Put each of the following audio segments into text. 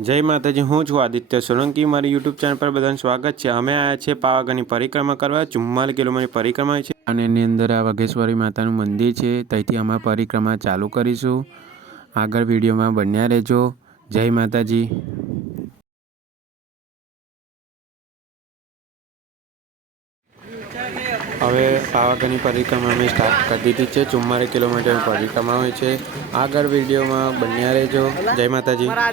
જય માતાજી, હું છું આદિત્ય સોલંકી. મારી યુટ્યુબ ચેનલ પર બધાનું સ્વાગત છે. અમે આવ્યા છીએ પાવાગઢની પરિક્રમા કરવા. ચુમ્માલ કિલોમીટર પરિક્રમા છે. અને એની અંદર આ વાઘેશ્વરી માતાનું મંદિર છે. ત્યાંથી અમે પરિક્રમા ચાલુ કરીશું. આગળ વિડીયોમાં બન્યા રહેજો. જય માતાજી. હવે પાવાગઢની પરિક્રમા અમે સ્ટાર્ટ કરી દીધી છે. ચુમ્માલીસ કિલોમીટરની પરિક્રમા હોય છે. આગળ વિડીયોમાં બન્યા રહેજો. જય માતાજી. મારા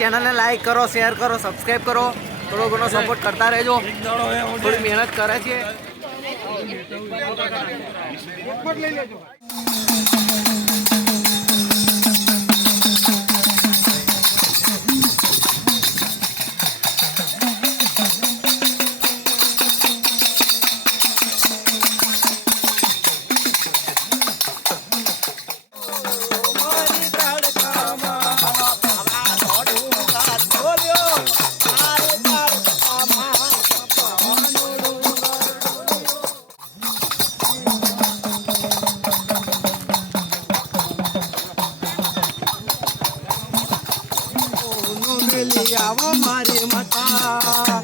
ચેનલને લાઈક કરો શેર કરો સબસ્ક્રાઈબ કરો. થોડો ઘણો સપોર્ટ કરતા રહેજો. થોડી મહેનત કરે છે. આવો મારી માતા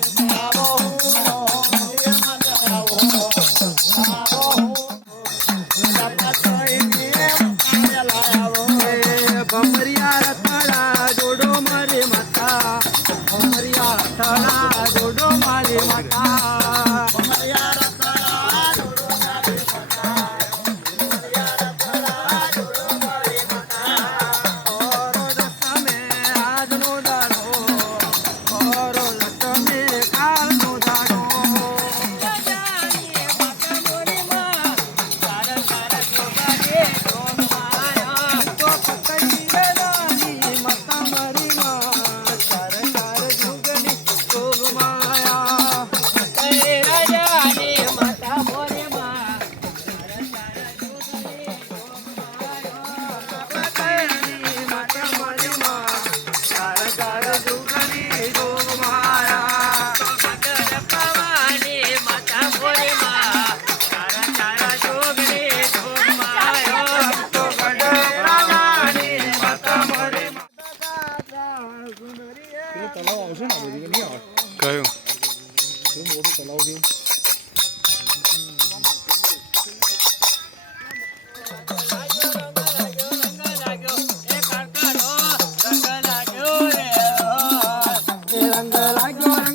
સુંદરી કયું રંગ લાગ્યો રંગ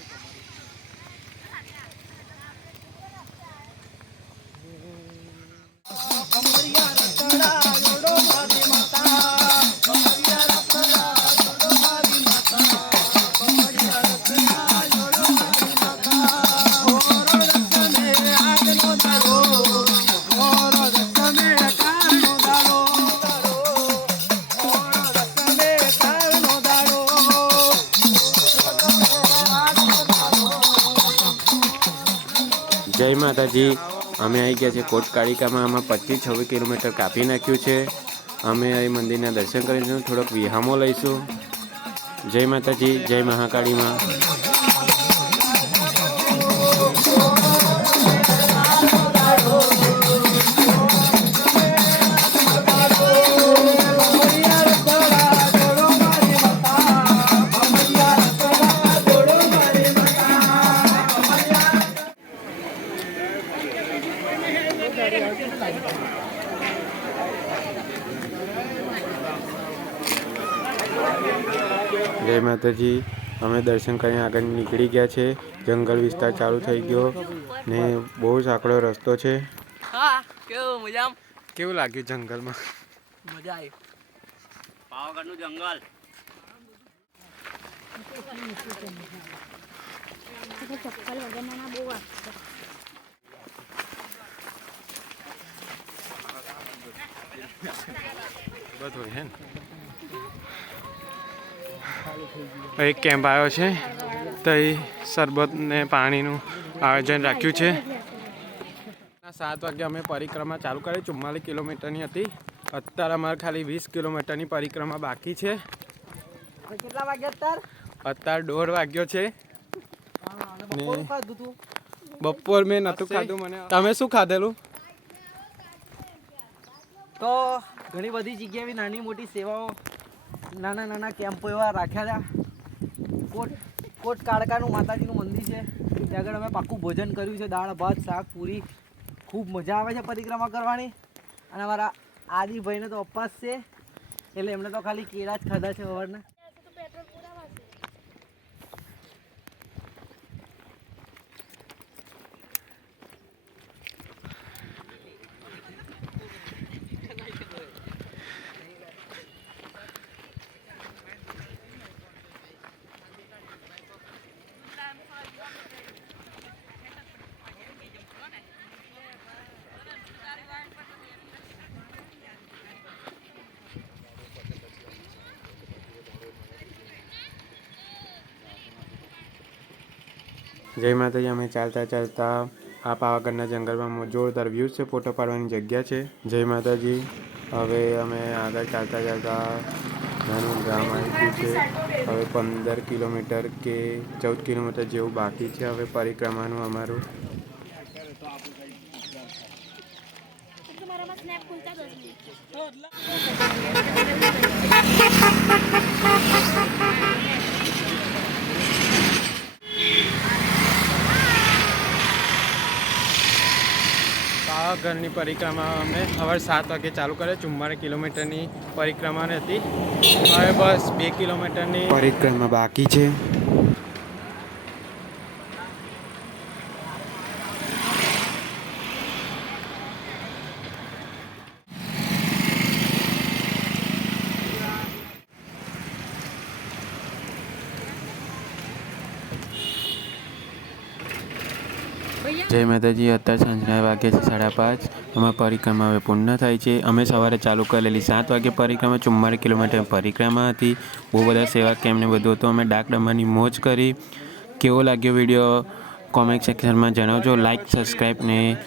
જય માતાજી. અમે આવી ગયા છે કોટ કાળિકામાં આમાં પચીસ છવ્વીસ કિલોમીટર કાપી નાખ્યું છે. અમે એ મંદિરના દર્શન કરીશું થોડોક વિહામો લઈશું. જય માતાજી, જય મહાકાળીમાં જય માતાજી. અમે દર્શન કરીને આગળ નીકળી ગયા છે. જંગલ વિસ્તાર ચાલુ થઈ ગયો ને બહુ સાંકડો રસ્તો છે. કેવું લાગ્યું જંગલમાં? મજા આવી. પાવાગઢનું જંગલ. ચપ્પલ વગરના બહુ બધું હે ને. એક કેમ્પ આવ્યો છે તઈ શરબત ને પાણીનું આયોજન રાખ્યું છે. સાત વાગે અમે પરિક્રમા ચાલુ કરી ચુમ્માલીસ કિલોમીટરની હતી. અત્યારે અમારે ખાલી વીસ કિલોમીટરની પરિક્રમા બાકી છે. કેટલા વાગે તાર અત્યારે દોઢ વાગ્યો છે. બપોર મેં નહોતું ખાધું મને તમે શું ખાધેલું? તો ઘણી બધી જગ્યાએ નાની મોટી સેવાઓ નાના નાના કેમ્પો એવા રાખ્યા હતા. કોટ કોટ કાળકાનું માતાજીનું મંદિર છે. ત્યાં આગળ અમે પાક્કું ભોજન કર્યું છે. દાળ, ભાત, શાક, પૂરી. ખૂબ મજા આવે છે પરિક્રમા કરવાની. અને અમારા આદિભાઈને તો અપાસ છે. એટલે એમણે તો ખાલી કેળા જ ખાધા છે સવારના. જય માતાજી, અમે ચાલતા ચાલતા આ પાવાગઢના જંગલમાં જોરદાર વ્યૂ છે ફોટો પાડવાની જગ્યા છે. જય માતાજી, હવે અમે આગળ ચાલતા ચાલતા નાનું ગામ આવી ગયું છે. હવે પંદર કિલોમીટર કે ચૌદ કિલોમીટર જેવું બાકી છે હવે પરિક્રમાનું અમારું. સ્નેપ પાવાગઢની પરિક્રમા અમે સવારે સાત વાગે ચાલુ કરે ચુમ્માળીસ કિલોમીટરની પરિક્રમા હતી. હવે બસ બે કિલોમીટરની પરિક્રમા બાકી છે. જય માતાજી. અત્યારે સાંજના વાગે છે સાડા પાંચ. અમારી પરિક્રમા હવે પૂર્ણ થાય છે. અમે સવારે ચાલુ કરેલી સાત વાગે પરિક્રમા ચુમ્માલીસ કિલોમીટર પરિક્રમા હતી. બહુ બધા સેવા કેમને બધું હતું. અમે ડાક ડમાની મોજ કરી. કેવો લાગ્યો વીડિયો? કોમેન્ટ સેક્શનમાં જણાવજો. લાઈક સબસ્ક્રાઈબ ને